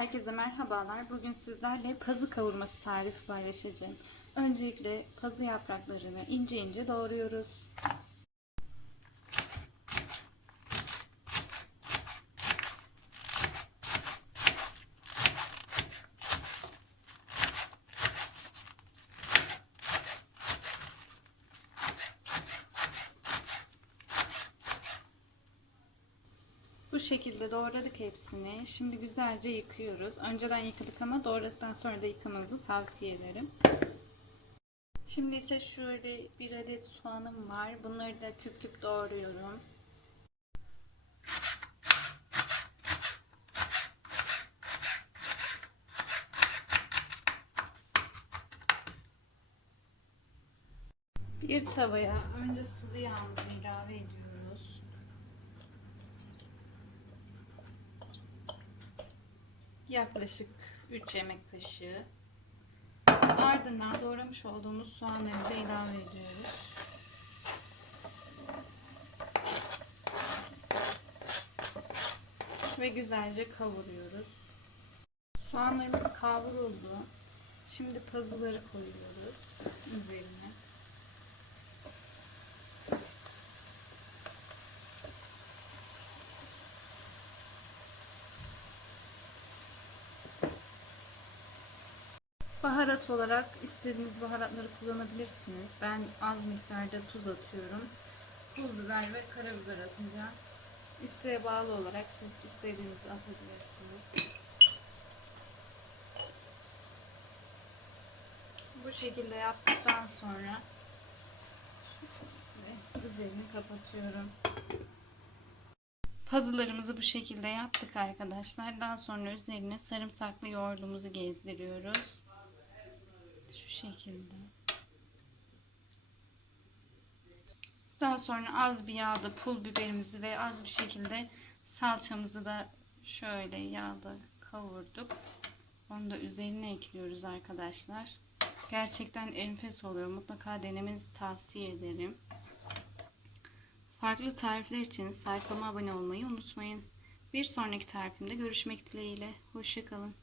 Herkese merhabalar. Bugün sizlerle pazı kavurması tarifi paylaşacağım. Öncelikle pazı yapraklarını ince ince doğruyoruz. Bu şekilde doğradık hepsini. Şimdi güzelce yıkıyoruz. Önceden yıkadık ama doğradıktan sonra da yıkamanızı tavsiye ederim. Şimdi ise şöyle bir adet soğanım var. Bunları da küp küp doğruyorum. Bir tavaya önce sıvı yağımızı ilave ediyoruz. Yaklaşık 3 yemek kaşığı. Ardından doğramış olduğumuz soğanları da ilave ediyoruz. Ve güzelce kavuruyoruz. Soğanlarımız kavruldu. Şimdi pazıları koyuyoruz üzerine. Baharat olarak istediğiniz baharatları kullanabilirsiniz. Ben az miktarda tuz atıyorum. Pul biber ve karabiber atacağım. İsteğe bağlı olarak siz istediğinizi atabilirsiniz. Bu şekilde yaptıktan sonra üzerini kapatıyorum. Pazılarımızı bu şekilde yaptık arkadaşlar. Daha sonra üzerine sarımsaklı yoğurdumuzu gezdiriyoruz. Şekilde. Daha sonra az bir yağda pul biberimizi ve az bir şekilde salçamızı da şöyle yağda kavurduk. Onu da üzerine ekliyoruz arkadaşlar. Gerçekten enfes oluyor. Mutlaka denemenizi tavsiye ederim. Farklı tarifler için sayfama abone olmayı unutmayın. Bir sonraki tarifimde görüşmek dileğiyle. Hoşçakalın.